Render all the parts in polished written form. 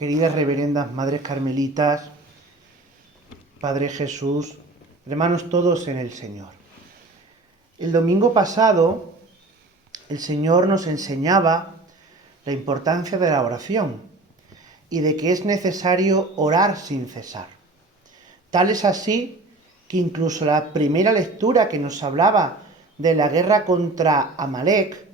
queridas reverendas Madres Carmelitas, Padre Jesús, hermanos todos en el Señor. El domingo pasado, el Señor nos enseñaba la importancia de la oración y de que es necesario orar sin cesar. Tal es así que incluso la primera lectura que nos hablaba de la guerra contra Amalek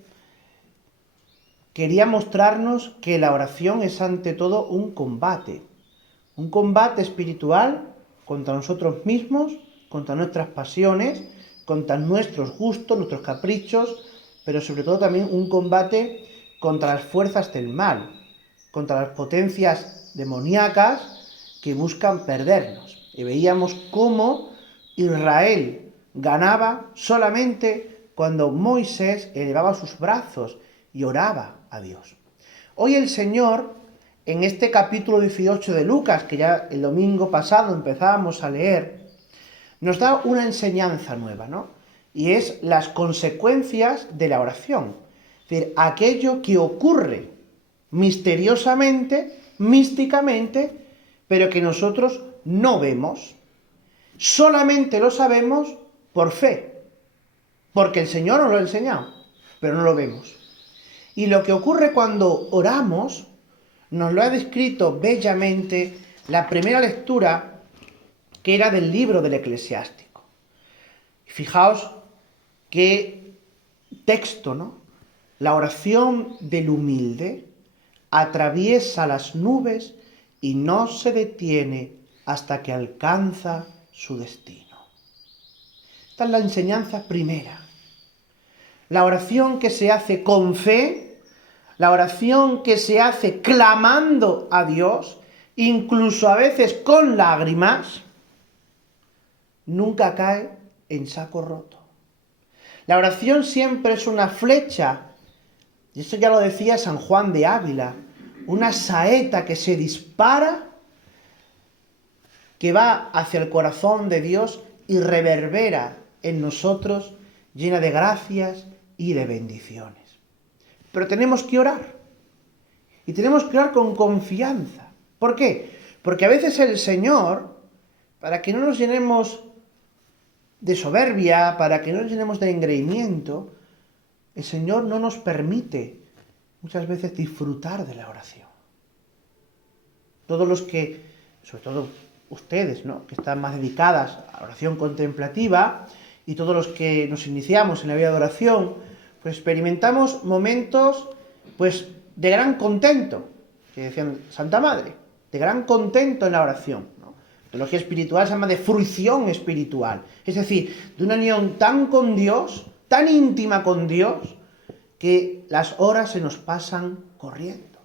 quería mostrarnos que la oración es ante todo un combate espiritual contra nosotros mismos, contra nuestras pasiones, contra nuestros gustos, nuestros caprichos, pero sobre todo también un combate contra las fuerzas del mal, contra las potencias demoníacas que buscan perdernos. Y veíamos cómo Israel ganaba solamente cuando Moisés elevaba sus brazos y oraba a Dios. Hoy el Señor, en este capítulo 18 de Lucas, que ya el domingo pasado empezábamos a leer, nos da una enseñanza nueva, ¿no? Y es las consecuencias de la oración. Es decir, aquello que ocurre misteriosamente, místicamente, pero que nosotros no vemos. Solamente lo sabemos por fe, porque el Señor nos lo ha enseñado, pero no lo vemos. Y lo que ocurre cuando oramos, nos lo ha descrito bellamente la primera lectura, que era del libro del Eclesiástico. Fijaos qué texto, ¿no? La oración del humilde atraviesa las nubes y no se detiene hasta que alcanza su destino. Esta es la enseñanza primera. La oración que se hace con fe, la oración que se hace clamando a Dios, incluso a veces con lágrimas, nunca cae en saco roto. La oración siempre es una flecha, y eso ya lo decía San Juan de Ávila, una saeta que se dispara, que va hacia el corazón de Dios y reverbera en nosotros, llena de gracias y de bendiciones. Pero tenemos que orar, y tenemos que orar con confianza. ¿Por qué? Porque a veces el Señor, para que no nos llenemos de soberbia, para que no nos llenemos de engreimiento, el Señor no nos permite muchas veces disfrutar de la oración. Todos los que, sobre todo ustedes, ¿no?, que están más dedicadas a la oración contemplativa, y todos los que nos iniciamos en la vida de oración, pues experimentamos momentos pues de gran contento, que decían Santa Madre, de gran contento en la oración, ¿no? La teología espiritual se llama de fruición espiritual, es decir, de una unión tan con Dios, tan íntima con Dios, que las horas se nos pasan corriendo.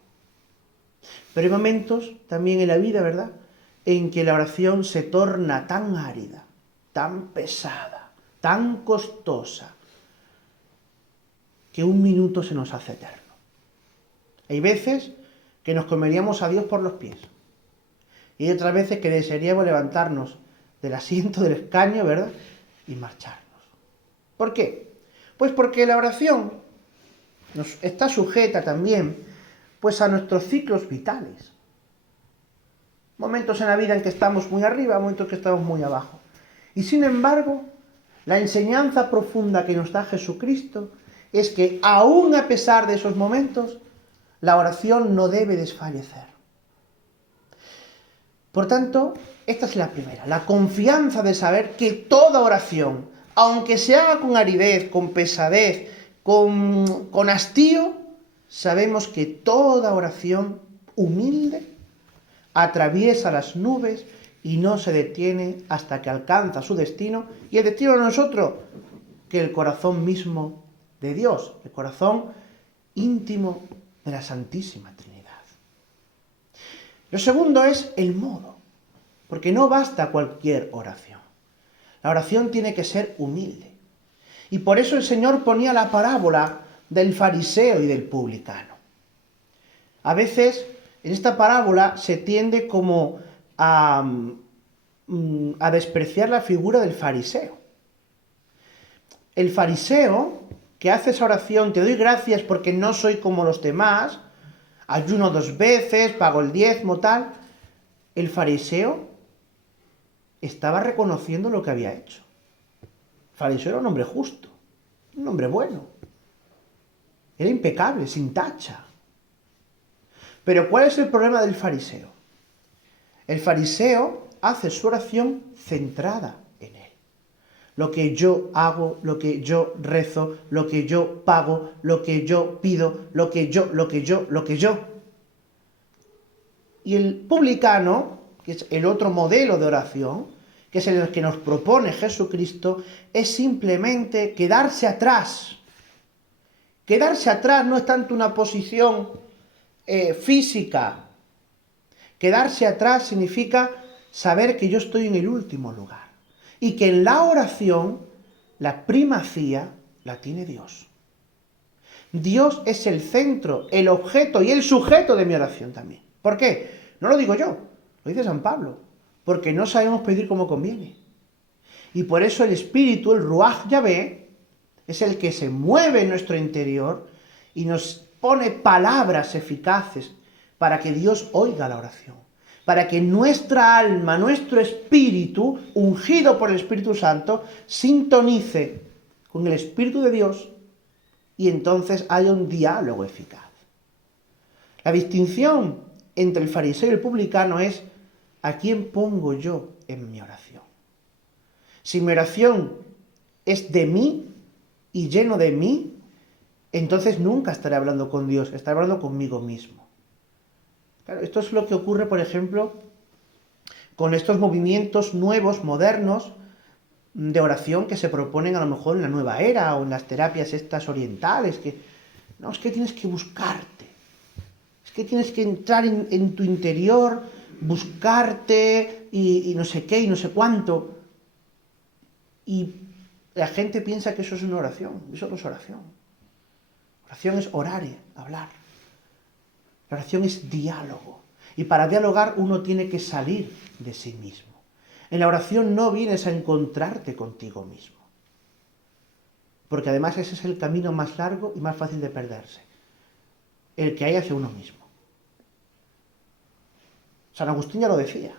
Pero hay momentos también en la vida, ¿verdad?, en que la oración se torna tan árida, tan pesada, tan costosa, que un minuto se nos hace eterno. Hay veces que nos comeríamos a Dios por los pies. Y hay otras veces que desearíamos levantarnos del asiento, del escaño, ¿verdad?, y marcharnos. ¿Por qué? Pues porque la oración está sujeta también pues a nuestros ciclos vitales. Momentos en la vida en que estamos muy arriba, momentos en que estamos muy abajo. Y sin embargo, la enseñanza profunda que nos da Jesucristo es que aún a pesar de esos momentos, la oración no debe desfallecer. Por tanto, esta es la primera, la confianza de saber que toda oración, aunque se haga con aridez, con pesadez, con hastío, sabemos que toda oración humilde atraviesa las nubes y no se detiene hasta que alcanza su destino, y el destino no es otro que el corazón mismo de Dios, el corazón íntimo de la Santísima Trinidad. Lo segundo es el modo, porque no basta cualquier oración. La oración tiene que ser humilde. Y por eso el Señor ponía la parábola del fariseo y del publicano. A veces en esta parábola se tiende como a despreciar la figura del fariseo. El fariseo que hace esa oración, te doy gracias porque no soy como los demás, ayuno 2 veces, pago el diezmo, tal. El fariseo estaba reconociendo lo que había hecho. El fariseo era un hombre justo, un hombre bueno. Era impecable, sin tacha. Pero ¿cuál es el problema del fariseo? El fariseo hace su oración centrada en él. Lo que yo hago, lo que yo rezo, lo que yo pago, lo que yo pido, lo que yo. Y el publicano, que es el otro modelo de oración, que es el que nos propone Jesucristo, es simplemente quedarse atrás. Quedarse atrás no es tanto una posición física. Quedarse atrás significa saber que yo estoy en el último lugar y que en la oración la primacía la tiene Dios. Dios es el centro, el objeto y el sujeto de mi oración también. ¿Por qué? No lo digo yo, lo dice San Pablo, porque no sabemos pedir como conviene. Y por eso el Espíritu, el Ruaj Yahvé, es el que se mueve en nuestro interior y nos pone palabras eficaces para que Dios oiga la oración, para que nuestra alma, nuestro espíritu, ungido por el Espíritu Santo, sintonice con el Espíritu de Dios y entonces haya un diálogo eficaz. La distinción entre el fariseo y el publicano es ¿a quién pongo yo en mi oración? Si mi oración es de mí y lleno de mí, entonces nunca estaré hablando con Dios, estaré hablando conmigo mismo. Claro, esto es lo que ocurre, por ejemplo, con estos movimientos nuevos, modernos, de oración que se proponen a lo mejor en la nueva era o en las terapias estas orientales, que no, es que tienes que buscarte, es que tienes que entrar en tu interior, buscarte y no sé qué y no sé cuánto. Y la gente piensa que eso es una oración. Eso no es oración. Oración es orar, hablar. La oración es diálogo. Y para dialogar uno tiene que salir de sí mismo. En la oración no vienes a encontrarte contigo mismo. Porque además ese es el camino más largo y más fácil de perderse. El que hay hacia uno mismo. San Agustín ya lo decía.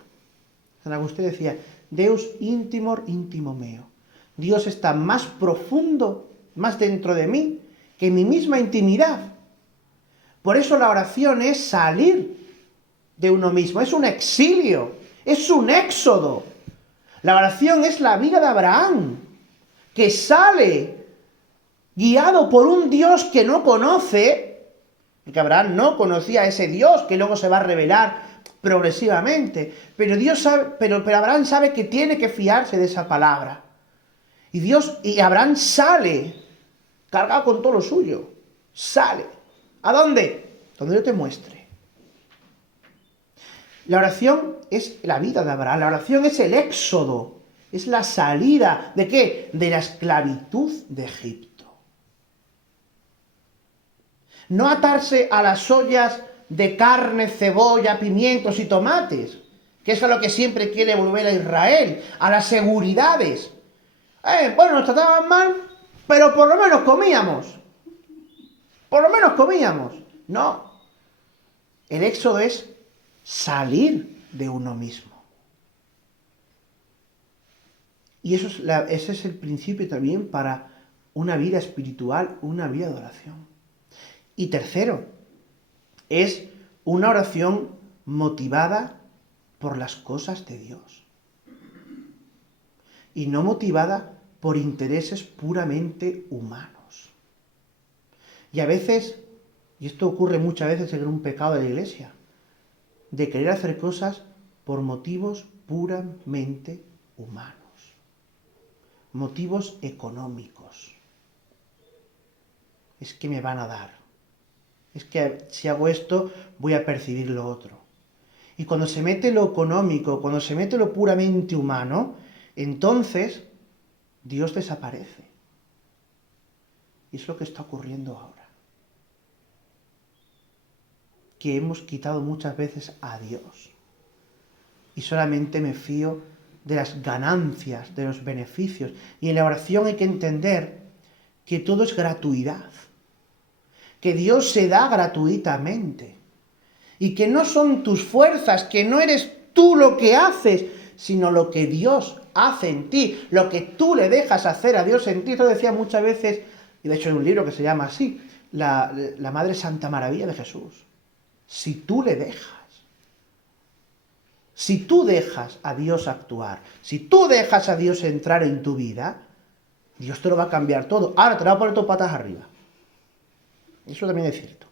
San Agustín decía, Deus intimor intimo meo. Dios está más profundo, más dentro de mí, que mi misma intimidad. Por eso la oración es salir de uno mismo, es un exilio, es un éxodo. La oración es la vida de Abraham, que sale guiado por un Dios que no conoce, porque Abraham no conocía a ese Dios que luego se va a revelar progresivamente, pero Abraham sabe que tiene que fiarse de esa palabra. Y Abraham sale, cargado con todo lo suyo. Sale. ¿A dónde? Donde yo te muestre. La oración es la vida de Abraham. La oración es el éxodo. Es la salida. ¿De qué? De la esclavitud de Egipto. No atarse a las ollas de carne, cebolla, pimientos y tomates, que es a lo que siempre quiere volver a Israel, a las seguridades. Bueno, nos trataban mal, pero por lo menos comíamos. Por lo menos comíamos. No. El éxodo es salir de uno mismo. Y ese es el principio también para una vida espiritual, una vida de oración. Y tercero, es una oración motivada por las cosas de Dios. Y no motivada por intereses puramente humanos. Y a veces, y esto ocurre muchas veces en un pecado de la Iglesia, de querer hacer cosas por motivos puramente humanos. Motivos económicos. Es que me van a dar. Es que si hago esto, voy a percibir lo otro. Y cuando se mete lo económico, cuando se mete lo puramente humano, entonces Dios desaparece. Y es lo que está ocurriendo ahora. Que hemos quitado muchas veces a Dios. Y solamente me fío de las ganancias, de los beneficios. Y en la oración hay que entender que todo es gratuidad. Que Dios se da gratuitamente. y que no son tus fuerzas, que no eres tú lo que haces, sino lo que Dios hace en ti, lo que tú le dejas hacer a Dios en ti. Esto decía muchas veces, y de hecho hay un libro que se llama así, la Madre Santa Maravilla de Jesús. Si tú le dejas, si tú dejas a Dios actuar, si tú dejas a Dios entrar en tu vida, Dios te lo va a cambiar todo. Ahora te lo va a poner tus patas arriba. Eso también es cierto.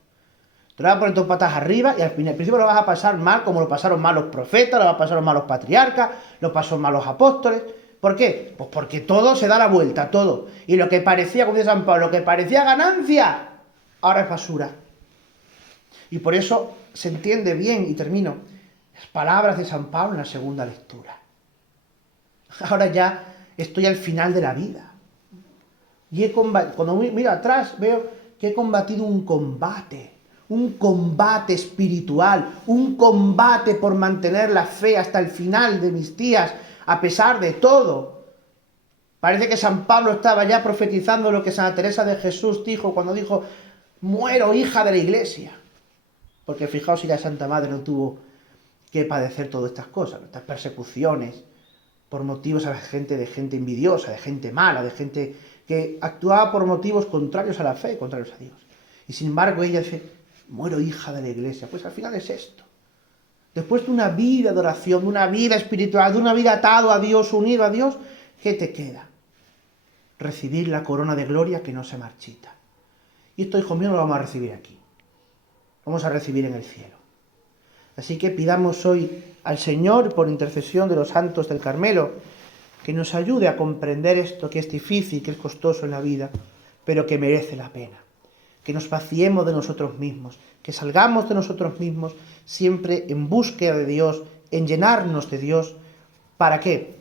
Te lo vas a poner tus patas arriba y al principio lo vas a pasar mal, como lo pasaron mal los profetas, lo vas a pasar mal los patriarcas, lo pasó mal los apóstoles. ¿Por qué? Pues porque todo se da la vuelta, todo. Y lo que parecía, como dice San Pablo, lo que parecía ganancia, ahora es basura. Y por eso se entiende bien, y termino, las palabras de San Pablo en la segunda lectura. Ahora ya estoy al final de la vida. Y cuando miro atrás veo que he combatido un combate espiritual, un combate por mantener la fe hasta el final de mis días, a pesar de todo. Parece que San Pablo estaba ya profetizando lo que Santa Teresa de Jesús dijo cuando dijo, muero hija de la Iglesia. Porque fijaos si la Santa Madre no tuvo que padecer todas estas cosas, estas persecuciones, por motivos de gente envidiosa, de gente mala, de gente que actuaba por motivos contrarios a la fe, contrarios a Dios. Y sin embargo ella dice, muero hija de la Iglesia. Pues al final es esto. Después de una vida de oración, de una vida espiritual, de una vida atado a Dios, unido a Dios, ¿qué te queda? Recibir la corona de gloria que no se marchita. Y esto, hijo mío, no lo vamos a recibir aquí. Lo vamos a recibir en el cielo. Así que pidamos hoy al Señor, por intercesión de los santos del Carmelo, que nos ayude a comprender esto que es difícil, que es costoso en la vida, pero que merece la pena. Que nos vaciemos de nosotros mismos, que salgamos de nosotros mismos siempre en búsqueda de Dios, en llenarnos de Dios. ¿Para qué?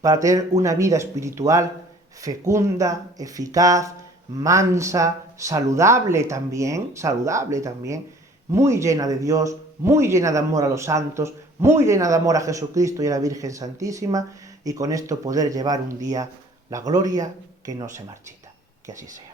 Para tener una vida espiritual fecunda, eficaz, mansa, saludable también, muy llena de Dios, muy llena de amor a los santos, muy llena de amor a Jesucristo y a la Virgen Santísima, y con esto poder llevar un día la gloria que no se marchita. Que así sea.